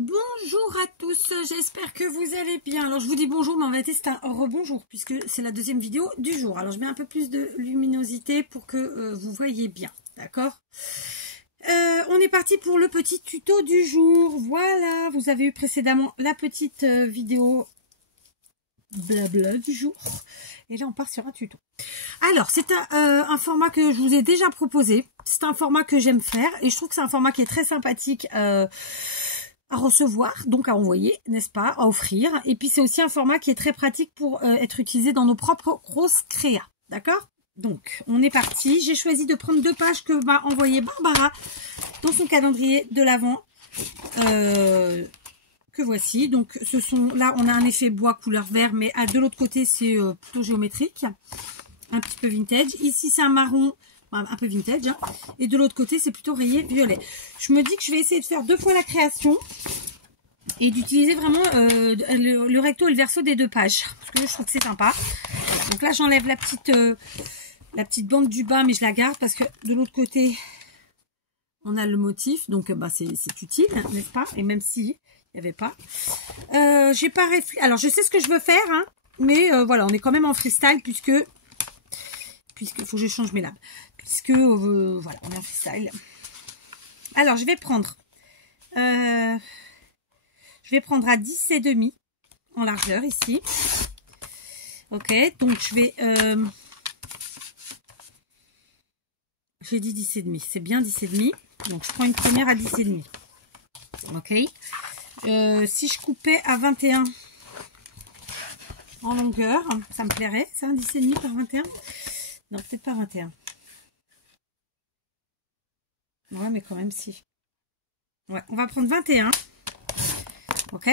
Bonjour à tous, j'espère que vous allez bien. Alors je vous dis bonjour, mais en réalité c'est un rebonjour puisque c'est la deuxième vidéo du jour. Alors je mets un peu plus de luminosité pour que vous voyez bien, d'accord. On est parti pour le petit tuto du jour. Voilà, vous avez eu précédemment la petite vidéo blabla du jour. Et là on part sur un tuto. Alors c'est un format que je vous ai déjà proposé. C'est un format que j'aime faire et je trouve que c'est un format qui est très sympathique à recevoir, donc à envoyer, n'est-ce pas, à offrir. Et puis c'est aussi un format qui est très pratique pour être utilisé dans nos propres grosses créas, d'accord? Donc on est parti. J'ai choisi de prendre 2 pages que m'a envoyé Barbara dans son calendrier de l'Avent, que voici. Donc ce sont, là on a un effet bois couleur vert, mais de l'autre côté c'est plutôt géométrique, un petit peu vintage. Ici c'est un marron un peu vintage, hein. Et de l'autre côté c'est plutôt rayé violet. Je me dis que je vais essayer de faire 2 fois la création et d'utiliser vraiment le recto et le verso des 2 pages parce que je trouve que c'est sympa. Voilà. Donc là j'enlève la petite bande du bas, mais je la garde parce que de l'autre côté on a le motif, donc bah, c'est utile, n'est-ce pas? Et même si il n'y avait pas, j'ai pas réfléchi. Alors je sais ce que je veux faire, hein, mais voilà, on est quand même en freestyle puisqu'il faut que je change mes lames. Puisque, voilà, on est en freestyle. Alors, je vais prendre à 10,5 en largeur, ici. Ok, donc je vais... j'ai dit 10,5, c'est bien 10,5. Donc, je prends une première à 10,5. Ok. Si je coupais à 21 en longueur, ça me plairait, ça, 10,5 par 21. Non, peut-être pas 21. Ouais, mais quand même, si. Ouais, on va prendre 21. Ok.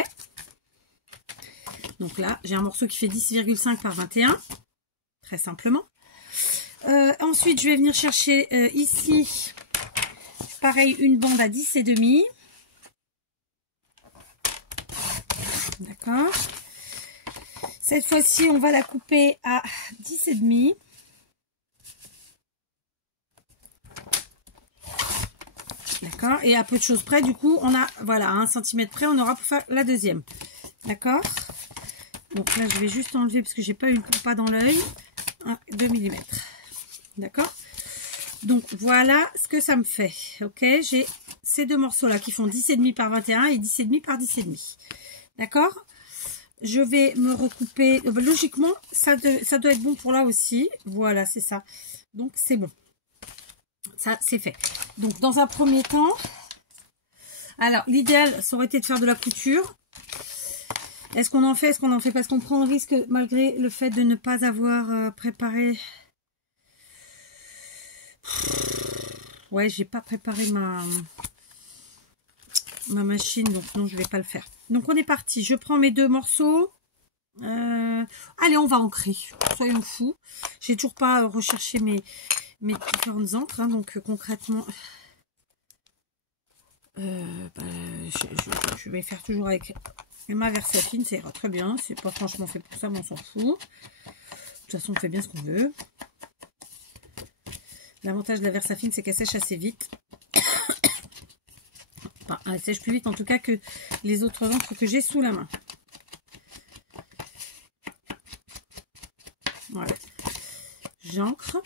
Donc là, j'ai un morceau qui fait 10,5 par 21. Très simplement. Ensuite, je vais venir chercher ici, pareil, une bande à 10,5. D'accord. Cette fois-ci, on va la couper à 10,5. D'accord, et à peu de choses près, du coup, on a, voilà, à 1 cm près, on aura pour faire la deuxième. D'accord. Donc là, je vais juste enlever parce que j'ai pas eu le compas dans l'œil. 2 mm. D'accord. Donc voilà ce que ça me fait. Ok, j'ai ces 2 morceaux-là qui font 10,5 par 21 et 10,5 par 10,5. D'accord. Je vais me recouper. Logiquement, ça doit être bon pour là aussi. Voilà, c'est ça. Donc c'est bon. Ça, c'est fait. Donc, dans un premier temps, alors, l'idéal, ça aurait été de faire de la couture. Est-ce qu'on en fait? Est-ce qu'on en fait? Parce qu'on prend le risque, malgré le fait de ne pas avoir préparé... Ouais, j'ai pas préparé ma machine, donc non, je vais pas le faire. Donc, on est parti. Je prends mes 2 morceaux. Allez, on va ancrer. Soyons fous. J'ai toujours pas recherché mes différentes encres, hein, donc concrètement je vais faire toujours avec ma Versafine, ça ira très bien. C'est pas franchement fait pour ça, mais on s'en fout. De toute façon, on fait bien ce qu'on veut. L'avantage de la Versafine, c'est qu'elle sèche assez vite. Enfin, elle sèche plus vite en tout cas que les autres encres que j'ai sous la main. Voilà, j'ancre.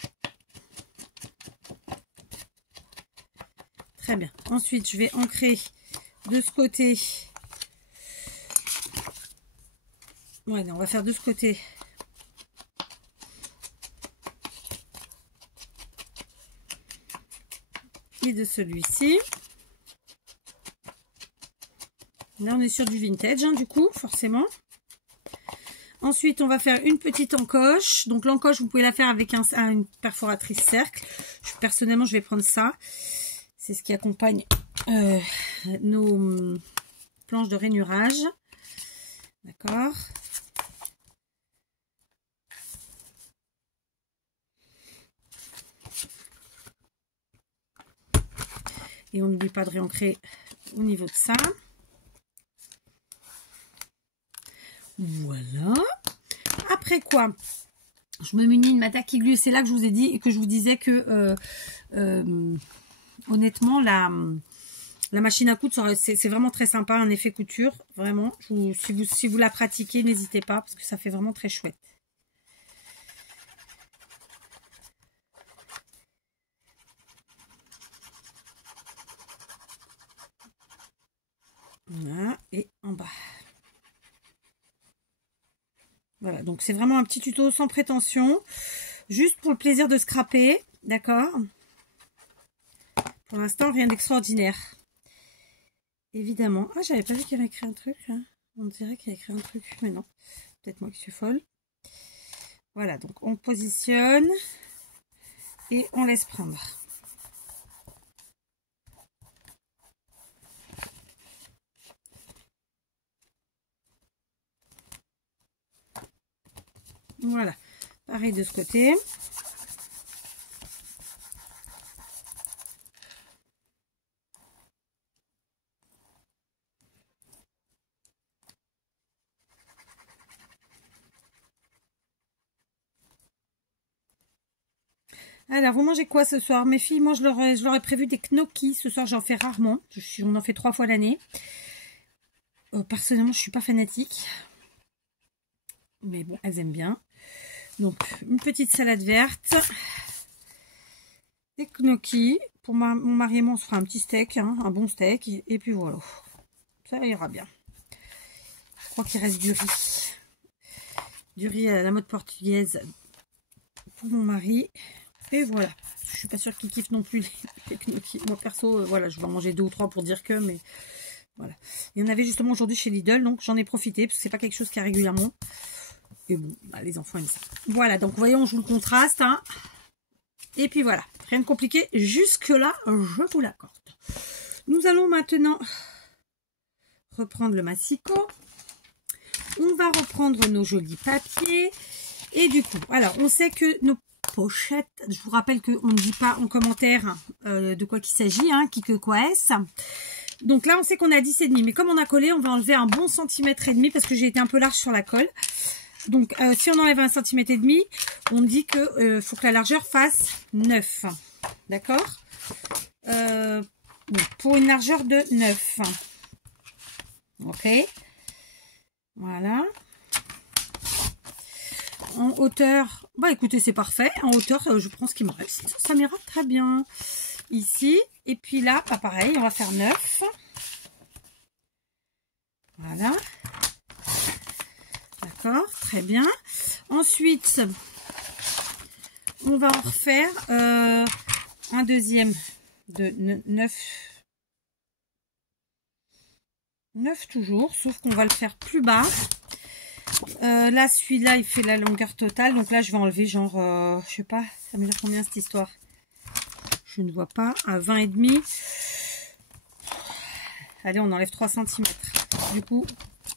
Très bien. Ensuite, je vais ancrer de ce côté. Ouais, non, on va faire de ce côté. Et de celui-ci. Là, on est sur du vintage, hein, du coup, forcément. Ensuite, on va faire une petite encoche. Donc, l'encoche, vous pouvez la faire avec une perforatrice cercle. Personnellement, je vais prendre ça. C'est ce qui accompagne nos planches de rainurage. D'accord. Et on n'oublie pas de réancrer au niveau de ça. Voilà. Après quoi, je me munis de ma taille qui glue. C'est là que je vous ai dit et que je vous disais que honnêtement, La machine à coudre, c'est vraiment très sympa, un effet couture, vraiment. Si vous la pratiquez, n'hésitez pas, parce que ça fait vraiment très chouette. Voilà, et en bas. Voilà, donc c'est vraiment un petit tuto sans prétention, juste pour le plaisir de scraper, d'accord? Pour l'instant, rien d'extraordinaire. Évidemment. Ah, j'avais pas vu qu'il avait écrit un truc, là. On dirait qu'il a écrit un truc, mais non. Peut-être moi qui suis folle. Voilà, donc on positionne et on laisse prendre. Voilà, pareil de ce côté. Alors, vous mangez quoi ce soir? Mes filles, moi, je leur ai prévu des gnocchis. Ce soir, j'en fais rarement. On en fait 3 fois l'année. Personnellement, je suis pas fanatique. Mais bon, elles aiment bien. Donc, une petite salade verte. Des gnocchis. Pour mon mari et moi, on se fera un petit steak, hein, un bon steak. Et puis voilà. Ça ira bien. Je crois qu'il reste du riz. Du riz à la mode portugaise pour mon mari. Et voilà. Je suis pas sûre qu'il kiffe non plus les gnocchis. Moi, perso, voilà, je vais en manger 2 ou 3 pour dire que, mais voilà. Il y en avait justement aujourd'hui chez Lidl, donc j'en ai profité, parce que c'est pas quelque chose qui a régulièrement. Et bon, bah, les enfants aiment ça. Voilà, donc voyons, on joue le contraste, hein. Et puis voilà, rien de compliqué. Jusque-là, je vous l'accorde. Nous allons maintenant reprendre le massicot. On va reprendre nos jolis papiers. Et du coup, alors, on sait que nos pochettes, je vous rappelle qu'on ne dit pas en commentaire de quoi qu'il s'agit, hein, qui que quoi est-ce. Donc là, on sait qu'on a 10,5. Mais comme on a collé, on va enlever un bon 1,5 cm parce que j'ai été un peu large sur la colle. Donc, si on enlève 1,5 cm, on dit que faut que la largeur fasse 9. D'accord, bon, pour une largeur de 9. Ok. Voilà. En hauteur, bah écoutez, c'est parfait. En hauteur, je prends ce qui me reste. Ça m'ira très bien. Ici. Et puis là, pas pareil, on va faire 9. Voilà. D'accord, très bien. Ensuite, on va en refaire un deuxième de 9. 9 toujours, sauf qu'on va le faire plus bas. Là, celui-là, il fait la longueur totale. Donc là, je vais enlever genre, je sais pas, ça mesure combien cette histoire? Je ne vois pas, à 20,5. Allez, on enlève 3 cm. Du coup,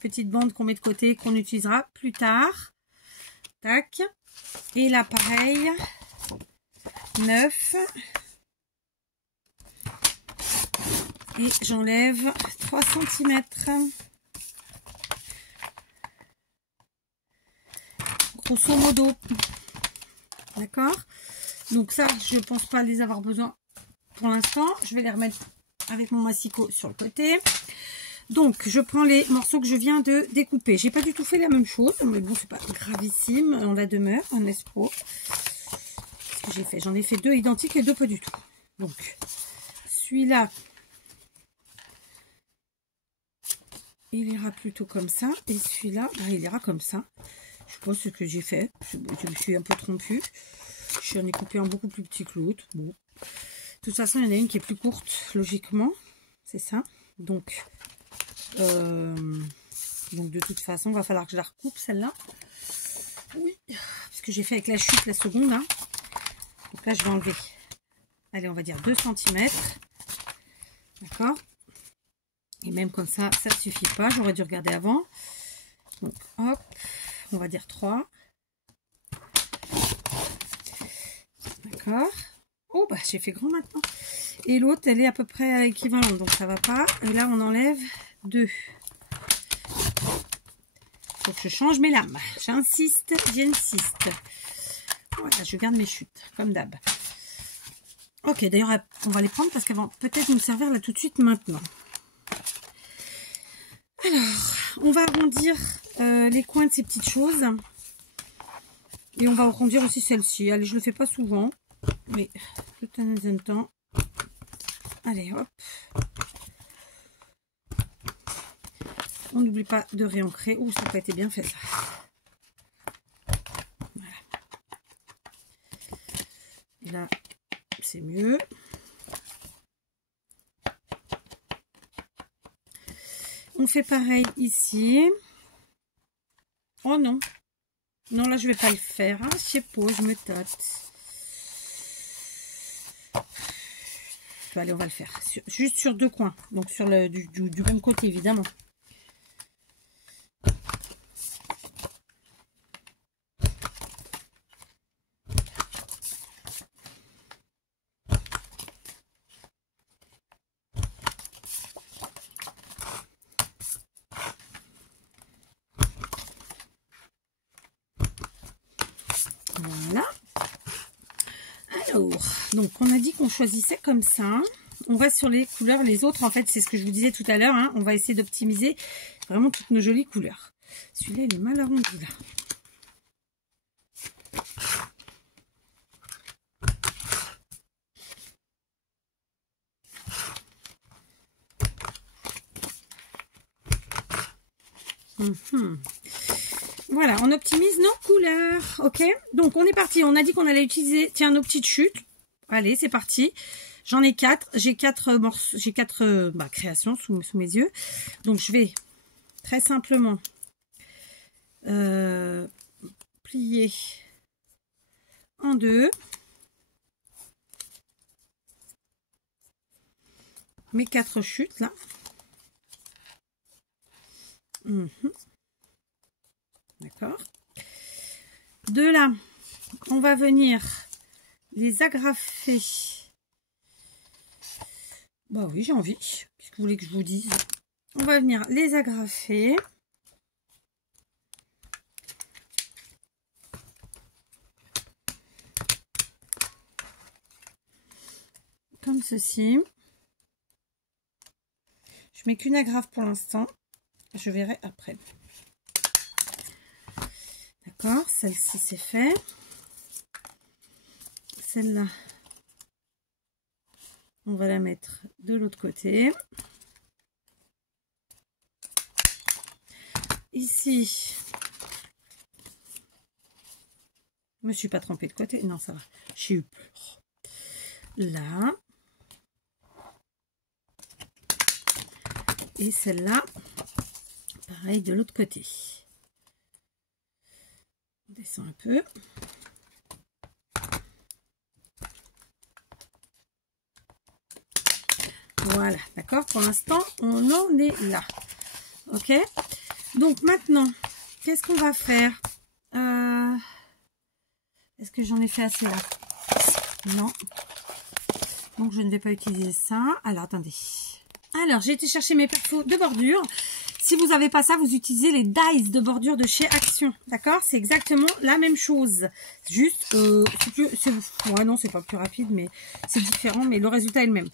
petite bande qu'on met de côté, qu'on utilisera plus tard. Tac. Et là, pareil. 9. Et j'enlève 3 cm. Grosso modo. D'accord? Donc ça, je pense pas les avoir besoin pour l'instant. Je vais les remettre avec mon massicot sur le côté. Donc, je prends les morceaux que je viens de découper. J'ai pas du tout fait la même chose, mais bon, c'est pas gravissime. On la demeure, en espo. Qu'est-ce que j'ai fait? J'en ai fait 2 identiques et 2 pas du tout. Donc, celui-là, il ira plutôt comme ça. Et celui-là, bah, il ira comme ça. Je pense ce que j'ai fait. Je me suis un peu trompée. J'en ai coupé un beaucoup plus petit que l'autre. Bon. De toute façon, il y en a une qui est plus courte, logiquement. C'est ça. Donc, de toute façon, il va falloir que je la recoupe, celle-là. Oui. Parce que j'ai fait avec la chute la seconde. Hein. Donc là, je vais enlever. Allez, on va dire 2 cm. D'accord. Et même comme ça, ça ne suffit pas. J'aurais dû regarder avant. Donc, hop. On va dire 3. D'accord. Oh, bah, j'ai fait grand maintenant. Et l'autre, elle est à peu près équivalente, donc ça va pas. Et là, on enlève 2. Faut que je change mes lames. J'insiste, j'insiste. Voilà, je garde mes chutes, comme d'hab. Ok, d'ailleurs, on va les prendre parce qu'elles vont peut-être nous servir là tout de suite maintenant. Alors, on va arrondir les coins de ces petites choses. Et on va arrondir aussi celle-ci. Allez, je le fais pas souvent. Mais de temps en temps. Allez, hop. On n'oublie pas de réancrer. Ouh, ça n'a pas été bien fait, ça. Voilà. Et là, c'est mieux. On fait pareil ici. Oh non. Non, là, je vais pas le faire. Ah, je sais pas, je me tâte. Allez, on va le faire. Juste sur deux coins. Donc, sur le du même côté, évidemment. Voilà. Alors, donc on a dit qu'on choisissait comme ça. On reste sur les couleurs. Les autres, en fait, c'est ce que je vous disais tout à l'heure. Hein, on va essayer d'optimiser vraiment toutes nos jolies couleurs. Celui-là, il est mal arrondi là. Voilà, on optimise nos couleurs, ok? Donc, on est parti. On a dit qu'on allait utiliser, tiens, nos petites chutes. Allez, c'est parti. J'en ai 4. J'ai 4 morceaux, j'ai 4 créations sous mes yeux. Donc, je vais très simplement plier en deux. Mes 4 chutes, là. D'accord. De là, on va venir les agrafer. Bah oui, j'ai envie. Qu'est-ce que vous voulez que je vous dise? On va venir les agrafer. Comme ceci. Je mets qu'une agrafe pour l'instant. Je verrai après. D'accord, celle-ci c'est fait. Celle-là, on va la mettre de l'autre côté. Ici, je me suis pas trompée de côté. Non, ça va. J'ai eu peur. Là. Et celle-là, pareil de l'autre côté. On descend un peu. Voilà, d'accord. Pour l'instant, on en est là. Ok. Donc maintenant, qu'est-ce qu'on va faire? Est-ce que j'en ai fait assez là? Non. Donc je ne vais pas utiliser ça. Alors attendez. Alors j'ai été chercher mes perfos de bordure. Si vous n'avez pas ça, vous utilisez les dies de bordure de chez Action. D'accord? C'est exactement la même chose. Juste, ouais, non, c'est pas plus rapide, mais c'est différent. Mais le résultat est le même.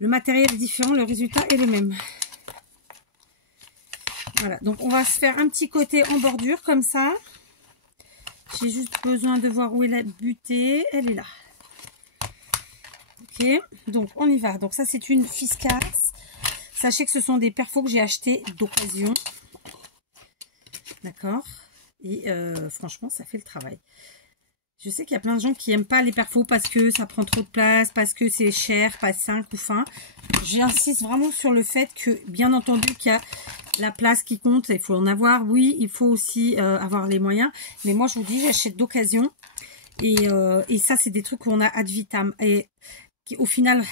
Le matériel est différent, le résultat est le même. Voilà, donc on va se faire un petit côté en bordure comme ça. J'ai juste besoin de voir où est la butée. Elle est là. Ok, donc on y va. Donc ça, c'est une Fiskas. Sachez que ce sont des perfos que j'ai achetés d'occasion. D'accord. Et franchement, ça fait le travail. Je sais qu'il y a plein de gens qui n'aiment pas les perfos parce que ça prend trop de place, parce que c'est cher, pas simple ou fin. J'insiste vraiment sur le fait que, bien entendu, qu'il y a la place qui compte. Il faut en avoir, oui. Il faut aussi avoir les moyens. Mais moi, je vous dis, j'achète d'occasion. Et ça, c'est des trucs qu'on a ad vitam. Et qui, au final...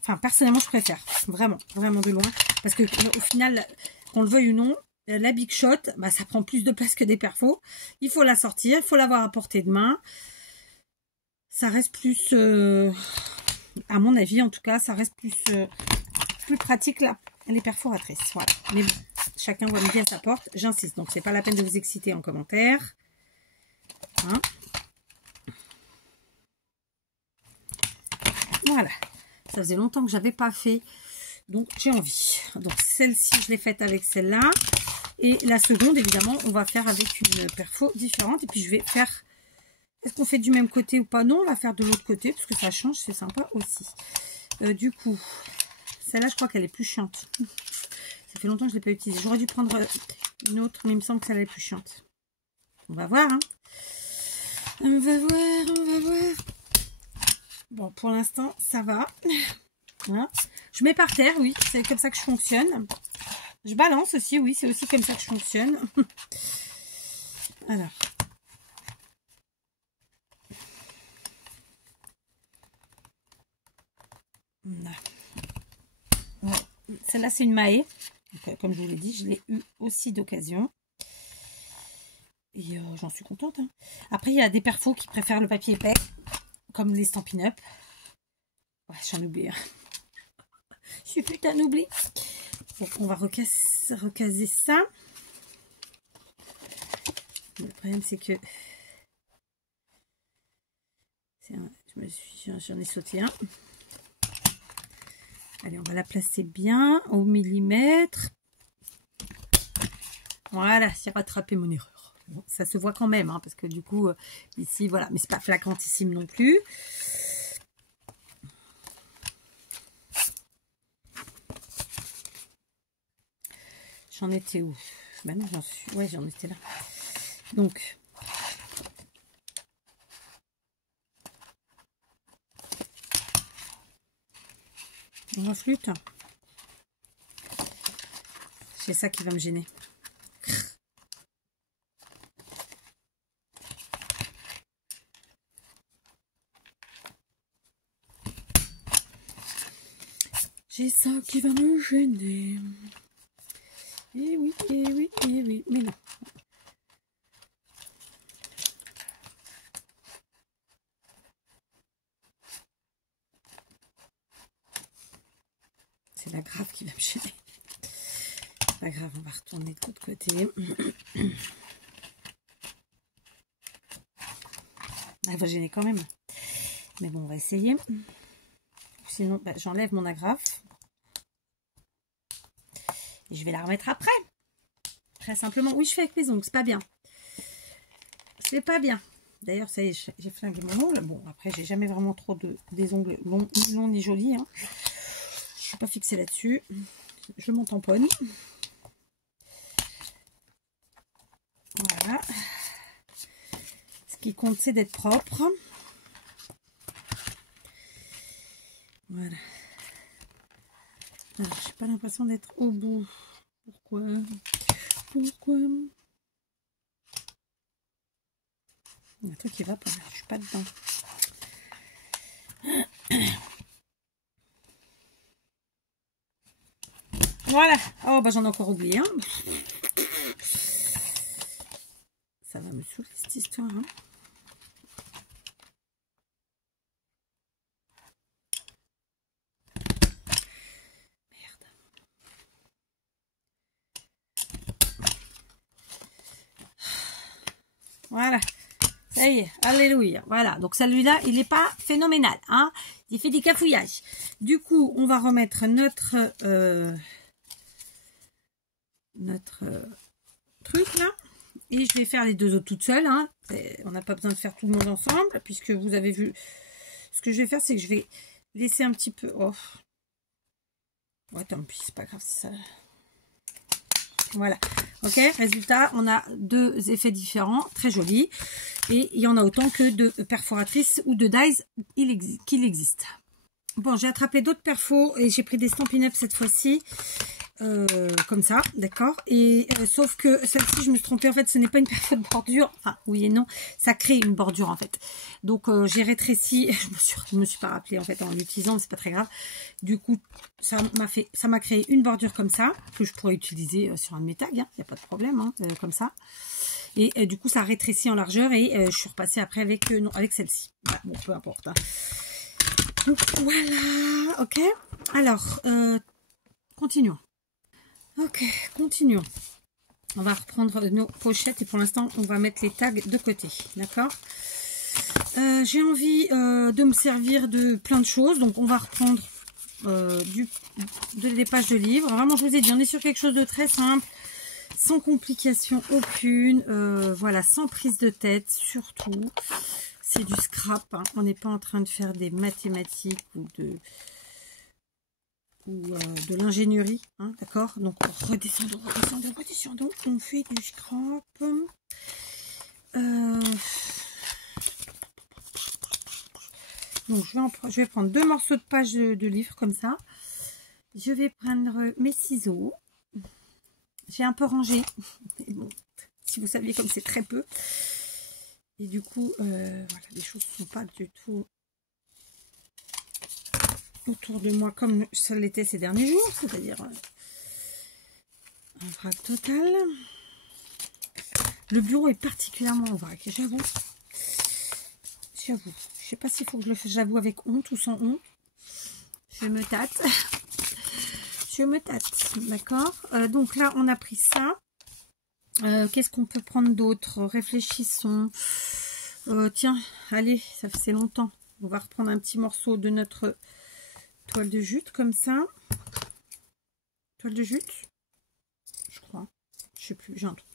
Enfin, personnellement, je préfère. Vraiment, vraiment de loin. Parce que au final, qu'on le veuille ou non, la Big Shot, bah, ça prend plus de place que des perfos. Il faut la sortir, il faut l'avoir à portée de main. Ça reste plus, à mon avis en tout cas, ça reste plus pratique là, les perforatrices. Voilà. Mais bon, chacun voit midi à sa porte. J'insiste, donc c'est pas la peine de vous exciter en commentaire. Hein? Voilà. Ça faisait longtemps que j'avais pas fait. Donc, j'ai envie. Donc, celle-ci, je l'ai faite avec celle-là. Et la seconde, évidemment, on va faire avec une perfo différente. Et puis, je vais faire... Est-ce qu'on fait du même côté ou pas? Non, on va faire de l'autre côté, parce que ça change, c'est sympa aussi. Du coup, celle-là, je crois qu'elle est plus chiante. Ça fait longtemps que je ne l'ai pas utilisée. J'aurais dû prendre une autre, mais il me semble que celle-là est plus chiante. On va voir, hein. On va voir, on va voir. Bon, pour l'instant, ça va. Voilà. Je mets par terre, oui, c'est comme ça que je fonctionne. Je balance aussi, oui, c'est aussi comme ça que je fonctionne. Alors. Ouais. Celle-là, c'est une Mahé. Donc, comme je vous l'ai dit, je l'ai eu aussi d'occasion. Et j'en suis contente. Hein. Après, il y a des perfos qui préfèrent le papier épais, comme les Stampin' Up. Ouais, j'en oublie. Hein. Je suis putain oubli. Donc, on va recaser ça. Le problème, c'est que j'en ai sauté un. Allez, on va la placer bien au millimètre. Voilà, j'ai rattrapé mon erreur. Bon, ça se voit quand même, hein, parce que du coup, ici, voilà. Mais c'est pas flagrantissime non plus. J'en étais où? Ben non, j'en suis... Ouais, j'en étais là. Donc... On va flûte. C'est ça qui va me gêner. J'ai ça qui va me gêner. Eh oui, eh oui, eh oui. Mais non. C'est la grave qui va me gêner. Pas grave, on va retourner de l'autre côté. Elle va gêner quand même. Mais bon, on va essayer. Sinon, bah, j'enlève mon agrafe. Et je vais la remettre après. Très simplement. Oui, je fais avec mes ongles. C'est pas bien. C'est pas bien. D'ailleurs, ça y est, j'ai flingué mon ongle. Bon, après, j'ai jamais vraiment trop des ongles longs ni jolis. Hein. Je suis pas fixée là-dessus. Je m'en tamponne. Voilà. Ce qui compte, c'est d'être propre. Voilà. Alors, j'ai pas l'impression d'être au bout. Pourquoi? Pourquoi? Il y a un truc qui va pas. Je suis pas dedans. Voilà. Oh, bah j'en ai encore oublié un. Ça va me saouler cette histoire. Hein. Merde. Voilà. Ça y est. Alléluia. Voilà. Donc celui-là, il n'est pas phénoménal. Hein. Il fait des cafouillages. Du coup, on va remettre notre truc là. Et je vais faire les deux autres toutes seules. Hein. On n'a pas besoin de faire tout le monde ensemble. Puisque vous avez vu. Ce que je vais faire, c'est que je vais laisser un petit peu. Oh. Ouais, tant pis, c'est pas grave. Ça... Voilà. Ok. Résultat, on a deux effets différents. Très jolis. Et il y en a autant que de perforatrices ou de dies qu'il existe. Bon, j'ai attrapé d'autres perfos. Et j'ai pris des Stampin' Up cette fois-ci. Comme ça, d'accord. Et sauf que celle-ci, je me suis trompée. En fait, ce n'est pas une perfo de bordure. Enfin, oui et non. Ça crée une bordure en fait. Donc, j'ai rétréci. Je me suis pas rappelé en fait en l'utilisant, mais c'est pas très grave. Du coup, ça m'a créé une bordure comme ça que je pourrais utiliser sur un de mes tags. Il n'y a pas de problème, hein, comme ça. Et du coup, ça rétrécit en largeur et je suis repassée après avec celle-ci. Voilà, bon, peu importe. Hein. Donc, voilà. Ok. Alors, continuons. Ok, continuons. On va reprendre nos pochettes et pour l'instant, on va mettre les tags de côté. D'accord? J'ai envie de me servir de plein de choses. Donc, on va reprendre des pages de livres. Vraiment, je vous ai dit, on est sur quelque chose de très simple, sans complication aucune. Voilà, sans prise de tête, surtout. C'est du scrap. Hein. On n'est pas en train de faire des mathématiques ou de l'ingénierie. Hein, d'accord? Donc, redescendons. On fait du scrap. Donc, je vais prendre 2 morceaux de pages de livre comme ça. Je vais prendre mes ciseaux. J'ai un peu rangé. Mais bon, si vous saviez comme c'est très peu. Et du coup, voilà, les choses ne sont pas du tout autour de moi comme ça l'était ces derniers jours. C'est-à-dire un vrac total. Le bureau est particulièrement en vrac, j'avoue. Je sais pas s'il faut que j'avoue avec honte ou sans honte. Je me tâte. Je me tâte, d'accord. Donc là, on a pris ça. Qu'est-ce qu'on peut prendre d'autre? Réfléchissons. Tiens, allez, ça fait longtemps. On va reprendre un petit morceau de notre toile de jute, comme ça. Toile de jute, je crois. Je sais plus, j'ai un trou.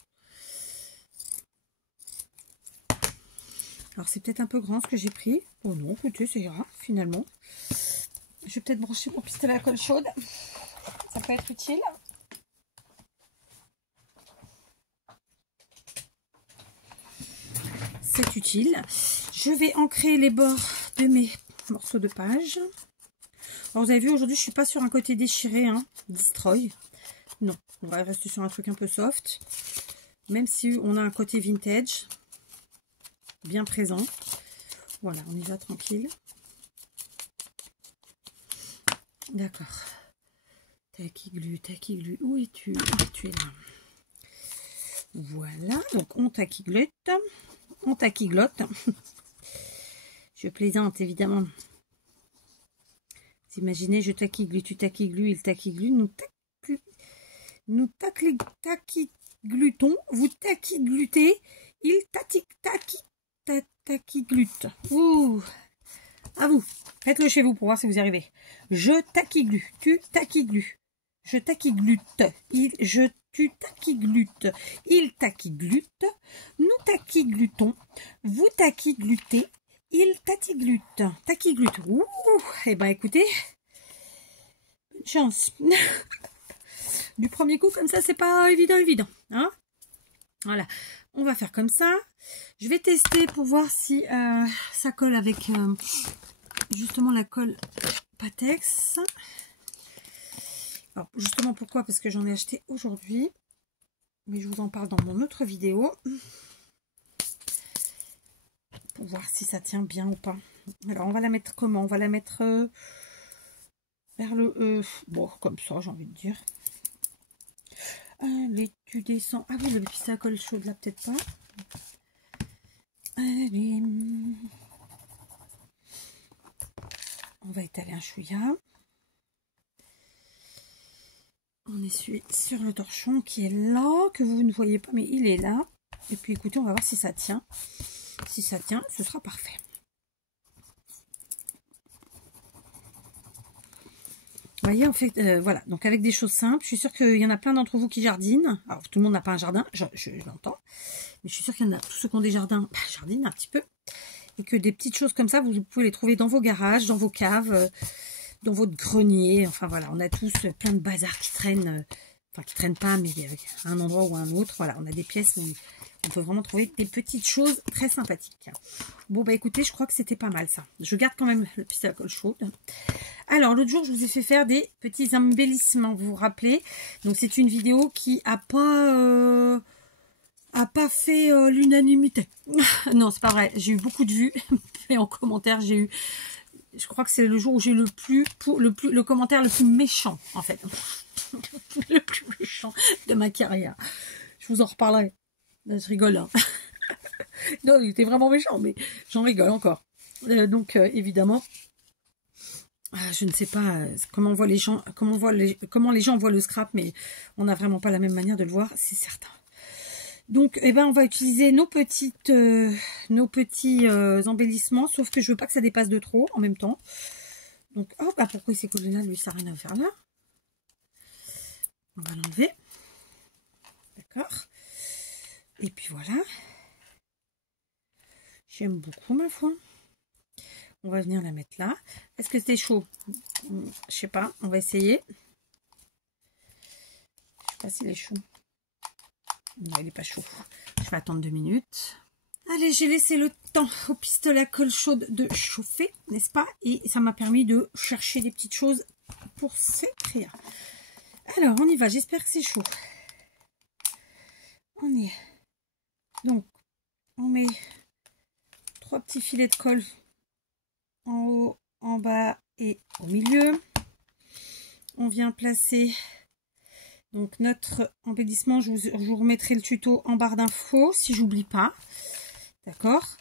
Alors, c'est peut-être un peu grand ce que j'ai pris. Oh non, écoutez, c'est ira, finalement. Je vais peut-être brancher mon pistolet à colle chaude. Ça peut être utile. C'est utile. Je vais ancrer les bords de mes morceaux de page. Alors, vous avez vu, aujourd'hui, je ne suis pas sur un côté déchiré, hein, destroy. Non, on va rester sur un truc un peu soft. Même si on a un côté vintage bien présent. Voilà, on y va tranquille. D'accord. Taquiglu, taquiglu, où es-tu? Tu es là. Voilà, donc on taquiglotte. On taquiglotte. Je plaisante, évidemment. Vous imaginez, je taquiglu, tu taquiglu, il taquiglu, nous taquiglutons, vous taquiglutez, il taquiglute. Ouh, à vous. Faites-le chez vous pour voir si vous y arrivez. Je taquiglu, tu taquiglu, je taquiglute, tu taquiglutes, il taquiglute, nous taquiglutons, vous taquiglutez, il taquiglute, taquiglute. Ouh, et ben écoutez, bonne chance. Du premier coup, comme ça, c'est pas évident, hein. Voilà, on va faire comme ça. Je vais tester pour voir si ça colle avec justement la colle Patex. Alors, justement, pourquoi? Parce que j'en ai acheté aujourd'hui. Mais je vous en parle dans mon autre vidéo. Pour voir si ça tient bien ou pas. Alors, on va la mettre comment? On va la mettre vers le... bon, comme ça, j'ai envie de dire. Allez, tu descends. Ah oui, le pistolet à colle chaude, là, peut-être pas. Allez. On va étaler un chouïa. On essuie sur le torchon qui est là, que vous ne voyez pas, mais il est là. Et puis écoutez, on va voir si ça tient. Si ça tient, ce sera parfait. Vous voyez, en fait, voilà. Donc avec des choses simples, je suis sûre qu'il y en a plein d'entre vous qui jardinent. Alors tout le monde n'a pas un jardin, je l'entends. Mais je suis sûre qu'il y en a, tous ceux qui ont des jardins, jardinent un petit peu. Et que des petites choses comme ça, vous pouvez les trouver dans vos garages, dans vos caves, dans votre grenier. Enfin voilà, on a tous plein de bazar qui traînent. Enfin, qui traînent pas, mais à un endroit ou à un autre. Voilà, on a des pièces où on peut vraiment trouver des petites choses très sympathiques. Bon, bah écoutez, je crois que c'était pas mal ça. Je garde quand même le pistolet à colle chaude. Alors, l'autre jour, je vous ai fait faire des petits embellissements, vous vous rappelez. Donc, c'est une vidéo qui a pas fait l'unanimité. Non, c'est pas vrai. J'ai eu beaucoup de vues. Et en commentaire, j'ai eu... Je crois que c'est le jour où j'ai eu le commentaire le plus méchant, en fait. Le plus méchant de ma carrière. Je vous en reparlerai. Je rigole, hein. Non, il était vraiment méchant, mais j'en rigole encore. Donc, évidemment, je ne sais pas comment voient les gens, comment les gens voient le scrap, mais on n'a vraiment pas la même manière de le voir, c'est certain. Donc, eh ben, on va utiliser nos petits embellissements, sauf que je veux pas que ça dépasse de trop en même temps. Donc, oh, bah pourquoi il s'est collé là? Lui, ça n'a rien à faire là. On va l'enlever. D'accord. Et puis voilà. J'aime beaucoup, ma foi. On va venir la mettre là. Est-ce que c'est chaud? Je sais pas. On va essayer. Je sais pas s'il est chaud. Non, il n'est pas chaud. Je vais attendre 2 minutes. Allez, j'ai laissé le temps au pistolet à colle chaude de chauffer, n'est-ce pas? Et ça m'a permis de chercher des petites choses pour ces créas. Alors, on y va. J'espère que c'est chaud. On y est. Donc, on met 3 petits filets de colle en haut, en bas et au milieu. On vient placer donc notre embellissement. Je vous remettrai le tuto en barre d'infos si j'oublie pas. D'accord?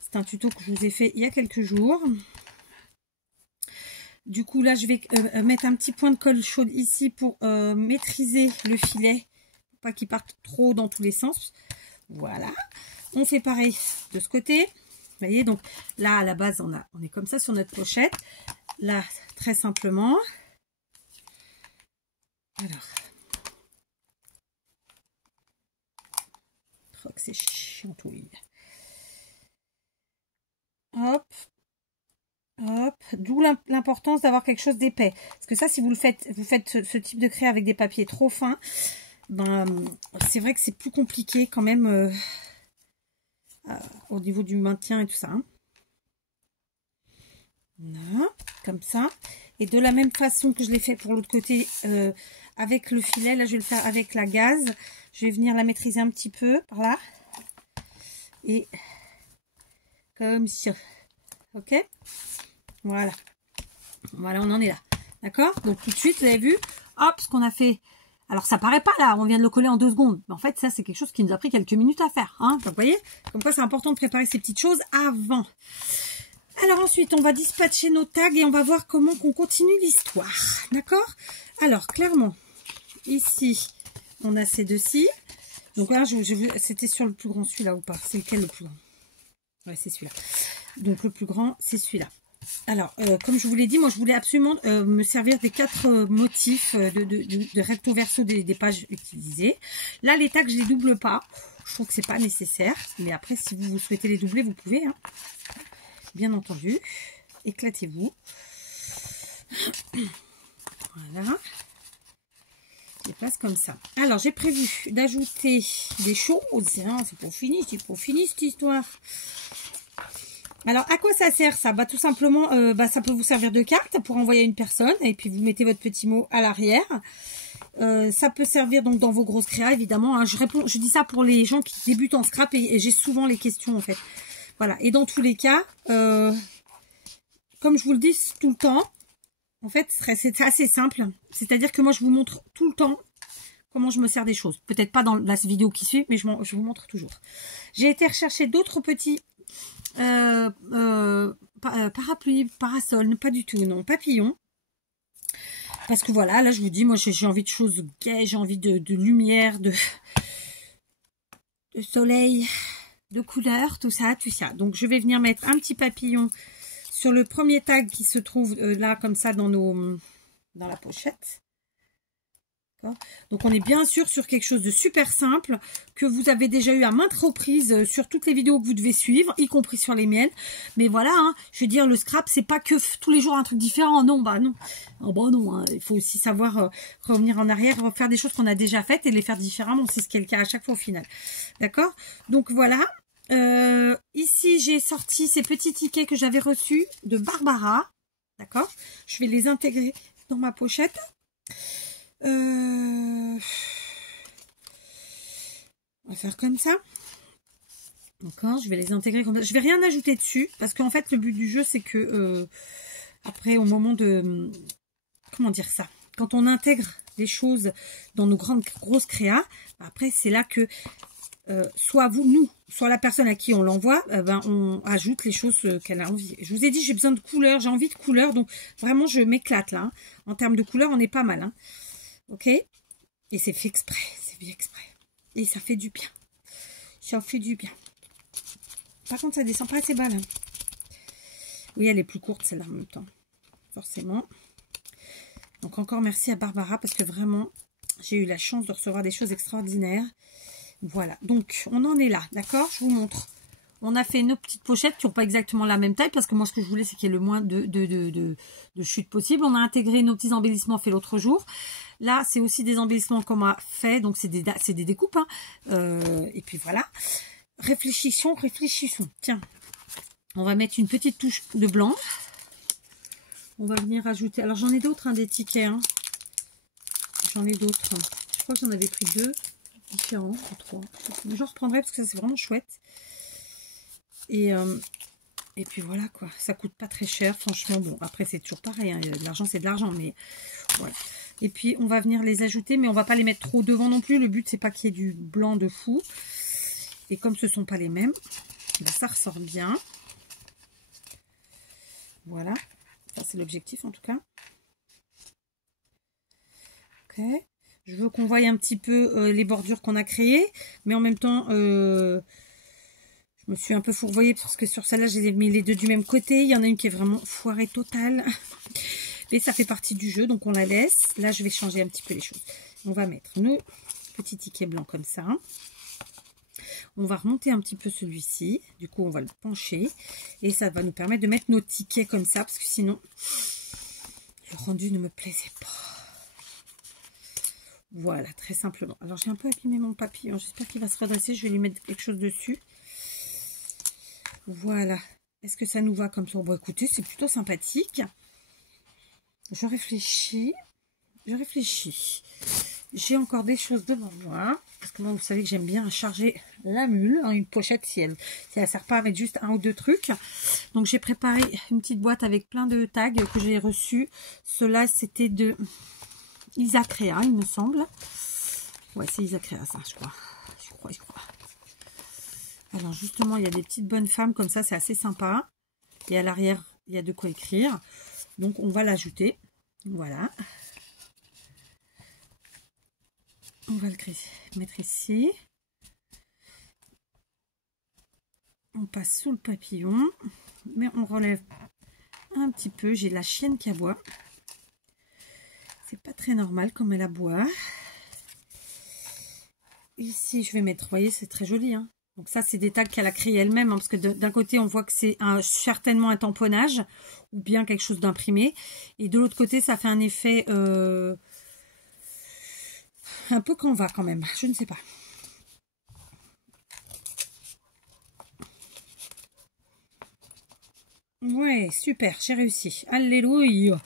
C'est un tuto que je vous ai fait il y a quelques jours. Du coup, là, je vais mettre un petit point de colle chaude ici pour maîtriser le filet, pour pas qu'il parte trop dans tous les sens. Voilà. On fait pareil de ce côté. Vous voyez, donc là, à la base, on est comme ça sur notre pochette. Là, très simplement. Alors. Je crois que c'est chiantouille. Hop. Hop. D'où l'importance d'avoir quelque chose d'épais. Parce que ça, si vous faites ce type de créa avec des papiers trop fins, ben, c'est vrai que c'est plus compliqué quand même au niveau du maintien et tout ça. Hein. Voilà, comme ça. Et de la même façon que je l'ai fait pour l'autre côté avec le filet, là je vais le faire avec la gaze. Je vais venir la maîtriser un petit peu par là. Et comme ça. Ok? Voilà. Voilà, on en est là. D'accord? Donc tout de suite, vous avez vu, hop, ce qu'on a fait. Alors ça paraît pas là, on vient de le coller en 2 secondes. Mais en fait, ça c'est quelque chose qui nous a pris quelques minutes à faire. Hein. Donc vous voyez, comme quoi c'est important de préparer ces petites choses avant. Alors ensuite, on va dispatcher nos tags et on va voir comment qu'on continue l'histoire. D'accord? Alors clairement, ici, on a ces deux-ci. Donc là, c'était sur le plus grand celui-là ou pas? C'est lequel le plus grand? Ouais, c'est celui-là. Donc le plus grand, c'est celui-là. Alors, comme je vous l'ai dit, moi je voulais absolument me servir des 4 motifs de recto verso des pages utilisées. Là, les tags, je les double pas. Je trouve que c'est pas nécessaire. Mais après, si vous souhaitez les doubler, vous pouvez. Hein. Bien entendu. Éclatez-vous. Voilà. Je les place comme ça. Alors, j'ai prévu d'ajouter des choses. Hein. C'est pour finir cette histoire. Alors, à quoi ça sert ça? Bah, tout simplement, ça peut vous servir de carte pour envoyer à une personne. Et puis, vous mettez votre petit mot à l'arrière. Ça peut servir donc dans vos grosses créas, évidemment. Hein. Je dis ça pour les gens qui débutent en scrap et j'ai souvent les questions, en fait. Voilà. Et dans tous les cas, comme je vous le dis tout le temps, en fait, c'est assez simple. C'est-à-dire que moi, je vous montre tout le temps comment je me sers des choses. Peut-être pas dans la vidéo qui suit, mais je vous montre toujours. J'ai été rechercher d'autres petits... parapluie, parasol, pas du tout, non, papillon. Parce que voilà, là je vous dis, moi j'ai envie de choses gaies, j'ai envie de lumière, de soleil, de couleurs, tout ça. Donc je vais venir mettre un petit papillon sur le premier tag qui se trouve là comme ça dans la pochette. Donc on est bien sûr sur quelque chose de super simple que vous avez déjà eu à maintes reprises sur toutes les vidéos que vous devez suivre, y compris sur les miennes. Mais voilà, hein, je veux dire, le scrap, c'est pas que tous les jours un truc différent. Non, bah non. Oh, bah non, hein. Il faut aussi savoir revenir en arrière, refaire des choses qu'on a déjà faites et les faire différemment. C'est ce qui est le cas à chaque fois au final. D'accord? Donc voilà. Ici, j'ai sorti ces petits tickets que j'avais reçus de Barbara. D'accord? Je vais les intégrer dans ma pochette. On va faire comme ça. D'accord, je vais les intégrer comme ça. Je vais rien ajouter dessus parce qu'en fait le but du jeu c'est que après au moment de comment dire ça, quand on intègre les choses dans nos grosses créas, après c'est là que soit nous, soit la personne à qui on l'envoie, on ajoute les choses qu'elle a envie. Je vous ai dit j'ai besoin de couleurs, j'ai envie de couleurs, donc vraiment je m'éclate là. Hein. En termes de couleurs on est pas mal. Hein. Ok, et c'est fait exprès, c'est bien exprès. Et ça fait du bien. Ça fait du bien. Par contre, ça descend pas assez bas là. Oui, elle est plus courte celle-là en même temps. Forcément. Donc encore merci à Barbara parce que vraiment, j'ai eu la chance de recevoir des choses extraordinaires. Voilà, donc on en est là, d'accord? Je vous montre. On a fait nos petites pochettes qui n'ont pas exactement la même taille parce que moi ce que je voulais c'est qu'il y ait le moins de chute possible. On a intégré nos petits embellissements fait l'autre jour. Là c'est aussi des embellissements qu'on a fait, donc c'est des découpes. Hein. Et puis voilà. Réfléchissons. Tiens, on va mettre une petite touche de blanc. On va venir ajouter. Alors j'en ai d'autres, hein, des tickets. Hein. J'en ai d'autres. Je crois que j'en avais pris 2 différents, ou 3. Je reprendrai parce que ça c'est vraiment chouette. Et puis voilà quoi. Ça coûte pas très cher, franchement. Bon, après c'est toujours pareil. Hein. L'argent c'est de l'argent, mais voilà. Et puis on va venir les ajouter, mais on va pas les mettre trop devant non plus. Le but c'est pas qu'il y ait du blanc de fou. Et comme ce sont pas les mêmes, ben, ça ressort bien. Voilà. Ça, c'est l'objectif en tout cas. Ok. Je veux qu'on voie un petit peu les bordures qu'on a créées. Mais en même temps, je me suis un peu fourvoyée parce que sur celle-là, j'ai mis les deux du même côté. Il y en a une qui est vraiment foirée totale. Mais ça fait partie du jeu, donc on la laisse. Là, je vais changer un petit peu les choses. On va mettre nos petits tickets blancs comme ça. On va remonter un petit peu celui-ci. Du coup, on va le pencher. Et ça va nous permettre de mettre nos tickets comme ça. Parce que sinon, le rendu ne me plaisait pas. Voilà, très simplement. Alors, j'ai un peu abîmé mon papillon. J'espère qu'il va se redresser. Je vais lui mettre quelque chose dessus. Voilà. Est-ce que ça nous va comme ça? Bon, écoutez, c'est plutôt sympathique. Je réfléchis. J'ai encore des choses devant moi. Parce que moi, vous savez que j'aime bien charger la mule dans une pochette si elle ne sert pas à mettre juste un ou deux trucs. Donc, j'ai préparé une petite boîte avec plein de tags que j'ai reçus. Ceux-là, c'était de Isacrea, il me semble. Ouais, c'est Isacrea, ça, je crois. Je crois. Alors, justement, il y a des petites bonnes femmes comme ça. C'est assez sympa. Et à l'arrière, il y a de quoi écrire. Donc, on va l'ajouter. Voilà. On va le mettre ici. On passe sous le papillon. Mais on relève un petit peu. J'ai la chienne qui aboie. C'est pas très normal comme elle aboie. Ici, je vais mettre, vous voyez, c'est très joli. Hein. Donc ça, c'est des tags qu'elle a créés elle-même. Hein, parce que d'un côté, on voit que c'est certainement un tamponnage. Ou bien quelque chose d'imprimé. Et de l'autre côté, ça fait un effet... un peu Canva quand même, je ne sais pas. Ouais, super, j'ai réussi. Alléluia.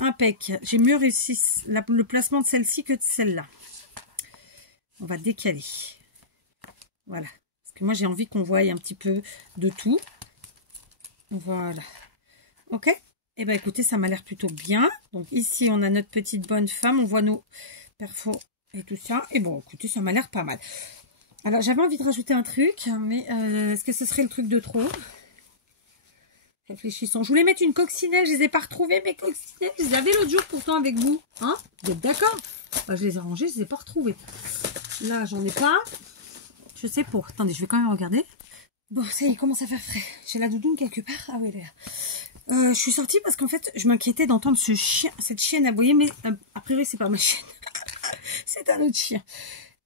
Impec. J'ai mieux réussi le placement de celle-ci que de celle-là. On va décaler. Voilà. Parce que moi, j'ai envie qu'on voie un petit peu de tout. Voilà. Ok. Eh bien, écoutez, ça m'a l'air plutôt bien. Donc, ici, on a notre petite bonne femme. On voit nos perfos et tout ça. Et bon, écoutez, ça m'a l'air pas mal. Alors, j'avais envie de rajouter un truc, mais est-ce que ce serait le truc de trop? Réfléchissons. Je voulais mettre une coccinelle, je les ai pas retrouvées, mes coccinelles. Je les avais l'autre jour pourtant avec vous. Hein? Vous êtes d'accord? Bah, je les ai rangées, je les ai pas retrouvées. Là, j'en ai pas. Je sais pas. Attendez, je vais quand même regarder. Bon, ça y est, il commence à faire frais. J'ai la doudoune quelque part. Ah oui, elle est là. Je suis sortie parce qu'en fait, je m'inquiétais d'entendre cette chienne aboyer, mais a priori, c'est pas ma chienne. C'est un autre chien.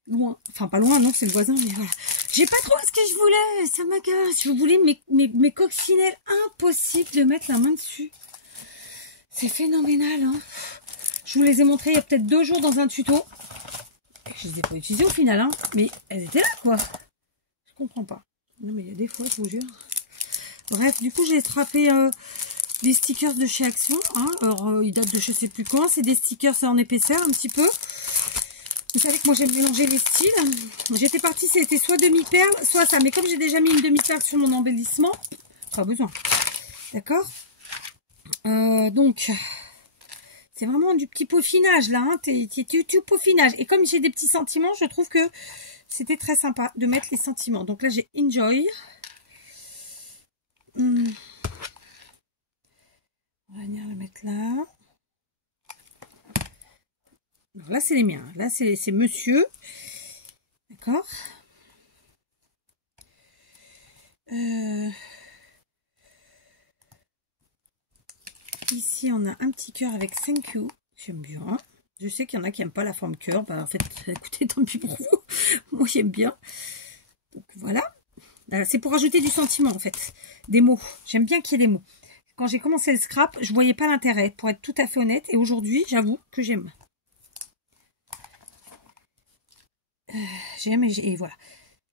Loin. Enfin, pas loin, non, c'est le voisin, mais voilà. J'ai pas trouvé ce que je voulais, ça m'agace. Je voulais mes coccinelles, impossible de mettre la main dessus. C'est phénoménal, hein. Je vous les ai montrées il y a peut-être 2 jours dans un tuto. Je les ai pas utilisées au final, hein. Mais elles étaient là, quoi. Je comprends pas. Non, mais il y a des fois, je vous jure. Bref, du coup, j'ai attrapé des stickers de chez Action. Hein. Alors, ils datent de je sais plus quand. C'est des stickers en épaisseur, un petit peu. Vous savez que moi j'aime mélanger les styles. J'étais partie, c'était soit demi-perle, soit ça. Mais comme j'ai déjà mis une demi-perle sur mon embellissement, pas besoin. D'accord. Donc, c'est vraiment du petit peaufinage là. Hein, du peaufinage. Et comme j'ai des petits sentiments, je trouve que c'était très sympa de mettre les sentiments. Donc là, j'ai Enjoy. On va venir le mettre là. Alors là, c'est les miens. Là, c'est monsieur. D'accord. Ici, on a un petit cœur avec thank you. J'aime bien. Je sais qu'il y en a qui n'aiment pas la forme cœur. Ben, en fait, écoutez, tant pis pour vous. Moi, j'aime bien. Donc, voilà. C'est pour ajouter du sentiment, en fait. Des mots. J'aime bien qu'il y ait des mots. Quand j'ai commencé le scrap, je ne voyais pas l'intérêt, pour être tout à fait honnête. Et aujourd'hui, j'avoue que j'aime. J'aime et voilà.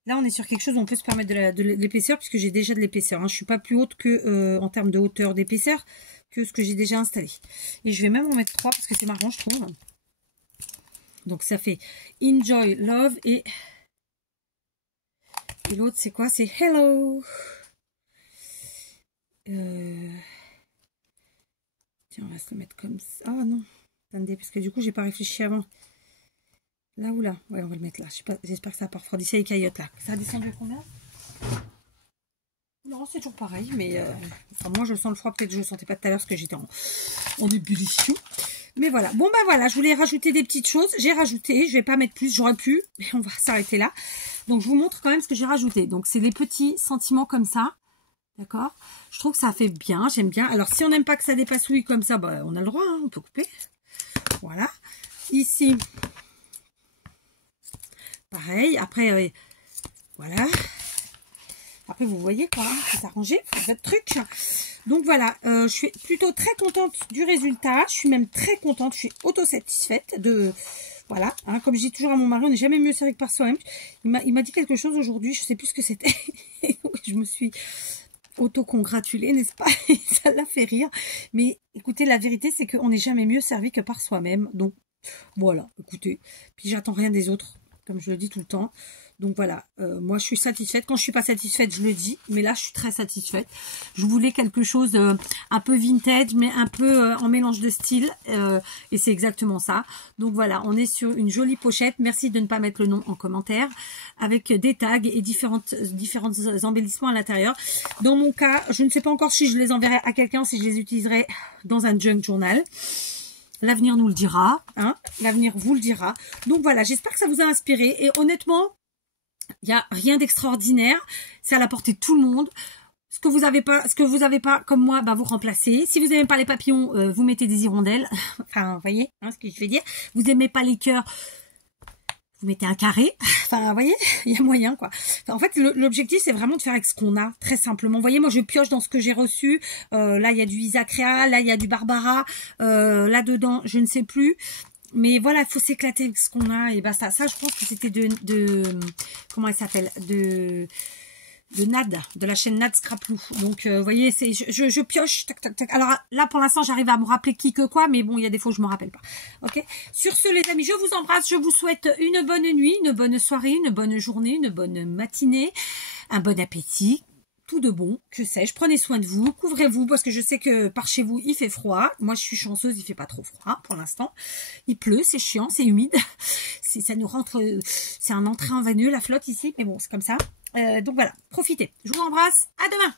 Là, on est sur quelque chose où on peut se permettre de l'épaisseur, puisque j'ai déjà de l'épaisseur. Hein. Je ne suis pas plus haute que, en termes de hauteur d'épaisseur, que ce que j'ai déjà installé. Et je vais même en mettre 3, parce que c'est marrant, je trouve. Donc, ça fait Enjoy, Love, et l'autre, c'est quoi? C'est Hello. Tiens, on va se le mettre comme ça. Ah non, attendez, parce que du coup, j'ai pas réfléchi avant. Là ou là? Ouais, on va le mettre là. J'espère que ça n'a pas refroidi. C'est les caillottes là. Ça a descendu combien? Non, c'est toujours pareil, mais enfin, moi je sens le froid. Peut-être que je ne le sentais pas tout à l'heure parce que j'étais en ébullition. Mais voilà. Bon, ben voilà, je voulais rajouter des petites choses. J'ai rajouté. Je vais pas mettre plus, j'aurais pu, mais on va s'arrêter là. Donc, je vous montre quand même ce que j'ai rajouté. Donc, c'est les petits sentiments comme ça. D'accord? Je trouve que ça fait bien. J'aime bien. Alors, si on n'aime pas que ça dépassouille comme ça, bah, on a le droit. Hein, on peut couper. Voilà. Ici. Pareil, après, voilà. Après, vous voyez quoi, hein, c'est arrangé, votre truc. Donc voilà, je suis plutôt très contente du résultat. Je suis même très contente, je suis autosatisfaite de... Voilà, hein, comme je dis toujours à mon mari, on n'est jamais mieux servi que par soi-même. Il m'a dit quelque chose aujourd'hui, je ne sais plus ce que c'était. Je me suis auto-congratulée, n'est-ce pas? Ça l'a fait rire. Mais écoutez, la vérité, c'est qu'on n'est jamais mieux servi que par soi-même. Donc voilà, écoutez. Puis j'attends rien des autres, comme je le dis tout le temps. Donc voilà, moi je suis satisfaite. Quand je suis pas satisfaite, je le dis. Mais là, je suis très satisfaite. Je voulais quelque chose un peu vintage, mais un peu en mélange de style. Et c'est exactement ça. Donc voilà, on est sur une jolie pochette. Merci de ne pas mettre le nom en commentaire. Avec des tags et différents embellissements à l'intérieur. Dans mon cas, je ne sais pas encore si je les enverrai à quelqu'un, si je les utiliserai dans un junk journal. L'avenir nous le dira, hein. L'avenir vous le dira. Donc voilà, j'espère que ça vous a inspiré. Et honnêtement, il n'y a rien d'extraordinaire. C'est à la portée de tout le monde. Ce que vous avez pas, comme moi, bah vous remplacez. Si vous n'aimez pas les papillons, vous mettez des hirondelles. Enfin, vous voyez, hein, ce que je veux dire. Vous n'aimez pas les cœurs, vous mettez un carré. Enfin, vous voyez, il y a moyen, quoi. Enfin, en fait, l'objectif, c'est vraiment de faire avec ce qu'on a, très simplement. Vous voyez, moi, je pioche dans ce que j'ai reçu. Là, il y a du Isacrea, là, il y a du Barbara. Là-dedans, je ne sais plus. Mais voilà, il faut s'éclater avec ce qu'on a. Et bah ça je pense que c'était comment elle s'appelle, de Nad, de la chaîne Nad Scraplou. Donc vous voyez, c'est je pioche, tac tac tac. Alors là pour l'instant j'arrive à me rappeler qui que quoi, mais bon, il y a des fois où je me rappelle pas. Ok. Sur ce les amis, je vous embrasse, je vous souhaite une bonne nuit, une bonne soirée, une bonne journée, une bonne matinée, un bon appétit. Tout de bon, que sais-je, prenez soin de vous, couvrez-vous, parce que je sais que par chez vous, il fait froid. Moi, je suis chanceuse, il fait pas trop froid pour l'instant. Il pleut, c'est chiant, c'est humide. Ça nous rentre, c'est un entrain en vaneux, la flotte ici, mais bon, c'est comme ça. Donc voilà, profitez. Je vous embrasse, à demain.